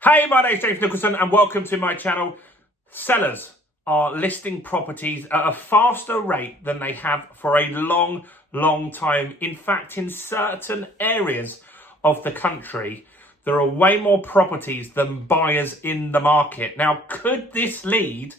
Hey, my name's James Nicholson and welcome to my channel. Sellers are listing properties at a faster rate than they have for a long time. In fact, in certain areas of the country, there are way more properties than buyers in the market. Now, could this lead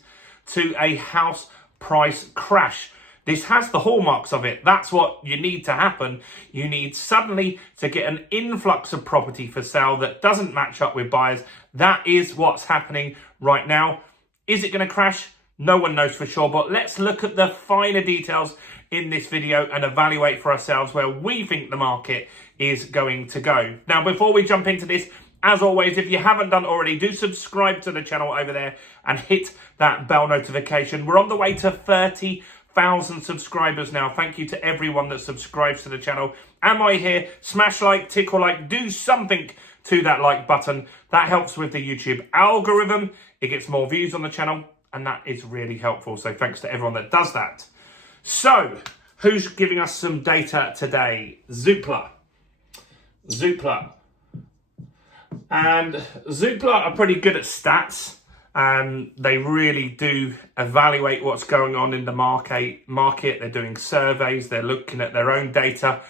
to a house price crash? This has the hallmarks of it. That's what you need to happen. You need suddenly to get an influx of property for sale that doesn't match up with buyers. That is what's happening right now. Is it going to crash? No one knows for sure, but let's look at the finer details in this video and evaluate for ourselves where we think the market is going to go. Now, before we jump into this, as always, if you haven't done already, do subscribe to the channel over there and hit that bell notification. We're on the way to 30,000 subscribers now. Thank you to everyone that subscribes to the channel. Am I here? Smash like, tickle like, do something to that like button. That helps with the YouTube algorithm. It gets more views on the channel, and that is really helpful. So thanks to everyone that does that. So, who's giving us some data today? Zoopla. And Zoopla are pretty good at stats. They really do evaluate what's going on in the market. They're doing surveys, they're looking at their own data,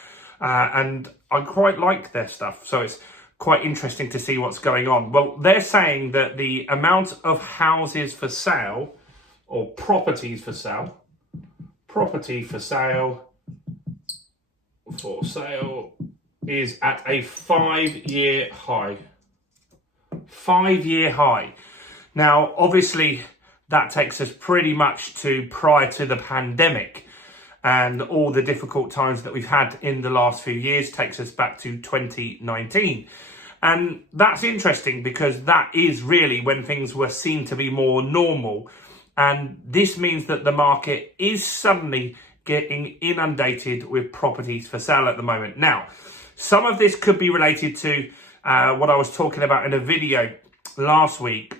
and I quite like their stuff. So it's quite interesting to see what's going on. Well, they're saying that the amount of houses for sale, or properties for sale, is at a 5-year high. 5-year high. Now, obviously, that takes us pretty much to prior to the pandemic, and all the difficult times that we've had in the last few years takes us back to 2019. And that's interesting because that is really when things were seen to be more normal. And this means that the market is suddenly getting inundated with properties for sale at the moment. Now, some of this could be related to what I was talking about in a video last week.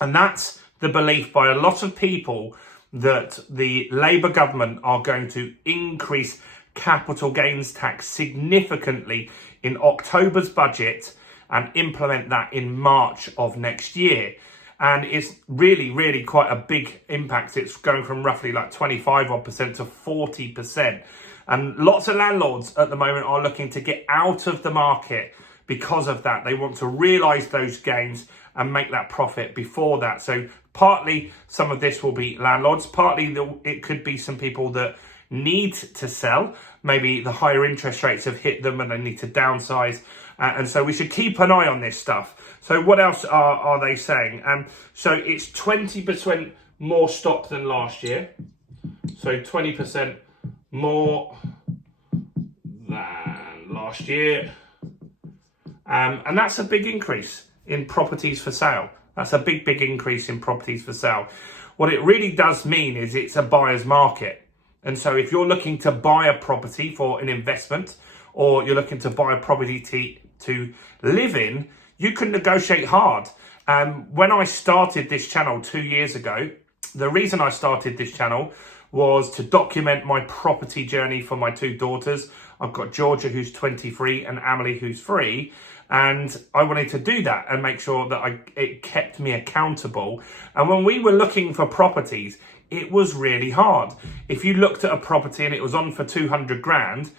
And that's the belief by a lot of people that the Labour government are going to increase capital gains tax significantly in October's budget and implement that in March of next year. And it's really quite a big impact. It's going from roughly like 25% to 40%. And lots of landlords at the moment are looking to get out of the market because of that. They want to realise those gains and make that profit before that. So partly some of this will be landlords, partly it could be some people that need to sell. Maybe the higher interest rates have hit them and they need to downsize. And so we should keep an eye on this stuff. So what else are they saying? So it's 20% more stock than last year. So 20% more than last year. And that's a big increase in properties for sale. That's a big increase in properties for sale. What it really does mean is it's a buyer's market. And so if you're looking to buy a property for an investment, or you're looking to buy a property to live in, you can negotiate hard. When I started this channel 2 years ago, the reason I started this channel was to document my property journey for my two daughters. I've got Georgia, who's 23, and Emily, who's 3. And I wanted to do that and make sure that it kept me accountable. And when we were looking for properties, it was really hard. If you looked at a property and it was on for 200 grand,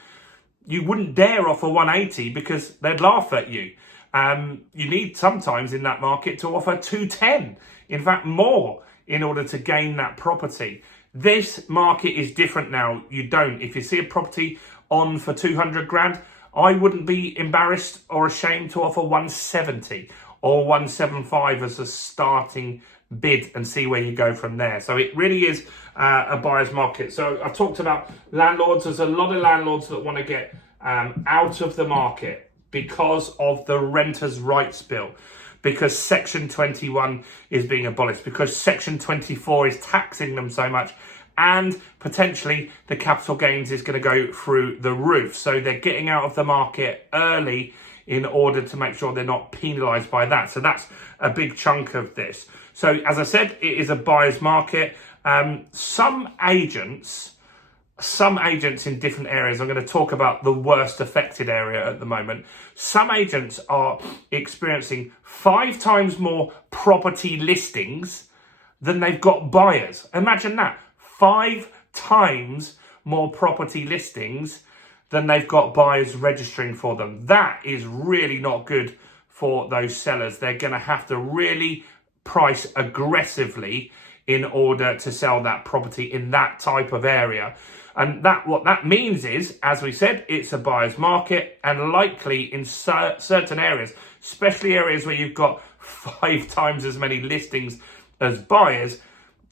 you wouldn't dare offer 180 because they'd laugh at you. You need sometimes in that market to offer 210, in fact more, in order to gain that property. This market is different now. You don't. If you see a property on for 200 grand, I wouldn't be embarrassed or ashamed to offer 170 or 175 as a starting bid and see where you go from there. So it really is a buyer's market. So I've talked about landlords. There's a lot of landlords that want to get out of the market because of the Renters' Rights Bill, because Section 21 is being abolished, because Section 24 is taxing them so much, and potentially the capital gains is going to go through the roof. So they're getting out of the market early in order to make sure they're not penalised by that. So that's a big chunk of this. So as I said, it is a buyer's market. Some agents some agents in different areas, I'm going to talk about the worst affected area at the moment. Some agents are experiencing 5 times more property listings than they've got buyers. Imagine that, 5 times more property listings than they've got buyers registering for them. That is really not good for those sellers. They're going to have to really price aggressively in order to sell that property in that type of area. And what that means is, as we said, it's a buyer's market, and likely in certain areas, especially areas where you've got 5 times as many listings as buyers,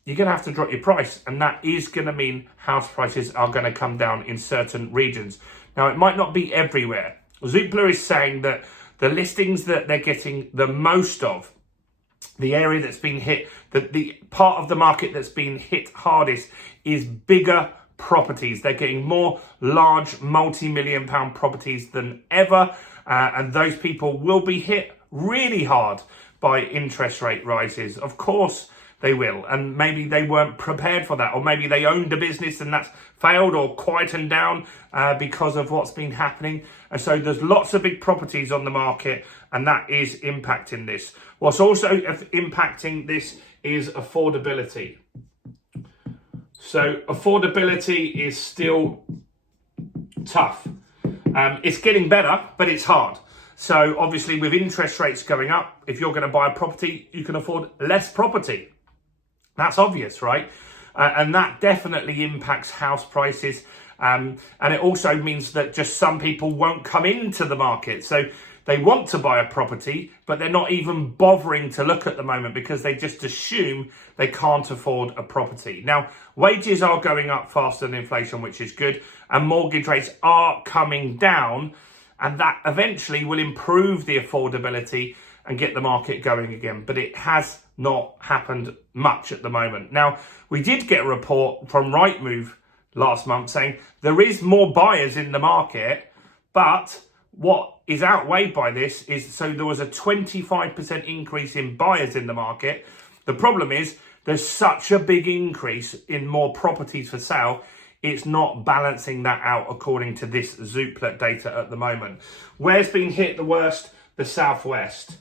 you're going to have to drop your price, and that is going to mean house prices are going to come down in certain regions. Now, it might not be everywhere. Zoopla is saying that the listings that they're getting the most of, the area that's been hit, the part of the market that's been hit hardest is bigger properties. They're getting more large multi-million pound properties than ever, and those people will be hit really hard by interest rate rises. Of course they will, and maybe they weren't prepared for that, or maybe they owned a business and that's failed or quietened down because of what's been happening. And so there's lots of big properties on the market, and that is impacting this. What's also impacting this is affordability. So affordability is still tough. It's getting better, but it's hard. So obviously with interest rates going up, if you're going to buy a property, you can afford less property. That's obvious, right? And that definitely impacts house prices. And it also means that just some people won't come into the market. So they want to buy a property, but they're not even bothering to look at the moment because they just assume they can't afford a property. Now, wages are going up faster than inflation, which is good. And mortgage rates are coming down. And that eventually will improve the affordability and get the market going again. But it has not happened much at the moment. Now, we did get a report from Rightmove last month saying there is more buyers in the market, but what is outweighed by this is, so there was a 25% increase in buyers in the market. The problem is there's such a big increase in more properties for sale, it's not balancing that out according to this Zoopla data at the moment. Where's been hit the worst? The Southwest.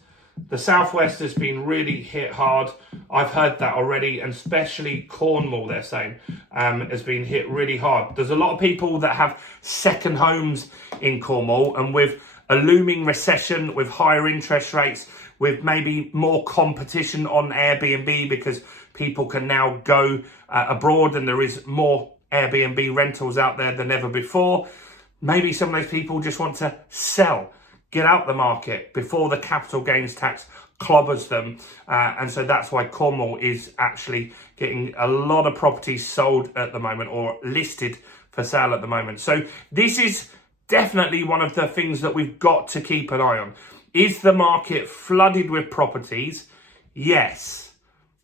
The Southwest has been really hit hard. I've heard that already, and especially Cornwall, they're saying, has been hit really hard. There's a lot of people that have second homes in Cornwall, and with a looming recession, with higher interest rates, with maybe more competition on Airbnb because people can now go abroad and there is more Airbnb rentals out there than ever before. Maybe some of those people just want to sell, get out the market before the capital gains tax clobbers them. And so that's why Cornwall is actually getting a lot of properties sold at the moment or listed for sale at the moment. So this is definitely one of the things that we've got to keep an eye on. Is the market flooded with properties? Yes,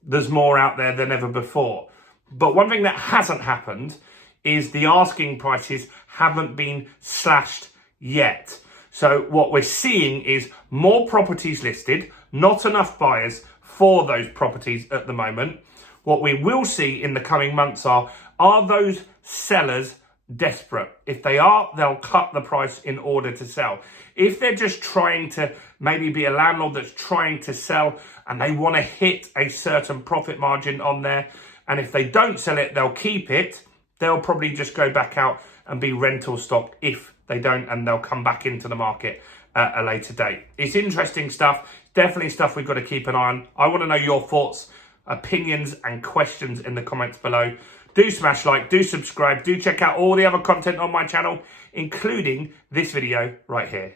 there's more out there than ever before. But one thing that hasn't happened is the asking prices haven't been slashed yet. So what we're seeing is more properties listed, not enough buyers for those properties at the moment. What we will see in the coming months are those sellers desperate? If they are, they'll cut the price in order to sell. If they're just trying to maybe be a landlord that's trying to sell and they want to hit a certain profit margin on there, and if they don't sell it, they'll keep it, they'll probably just go back out and be rental stock if they don't, and they'll come back into the market at a later date. It's interesting stuff, definitely stuff we've got to keep an eye on. I want to know your thoughts, opinions and questions in the comments below. Do smash like, do subscribe, do check out all the other content on my channel, including this video right here.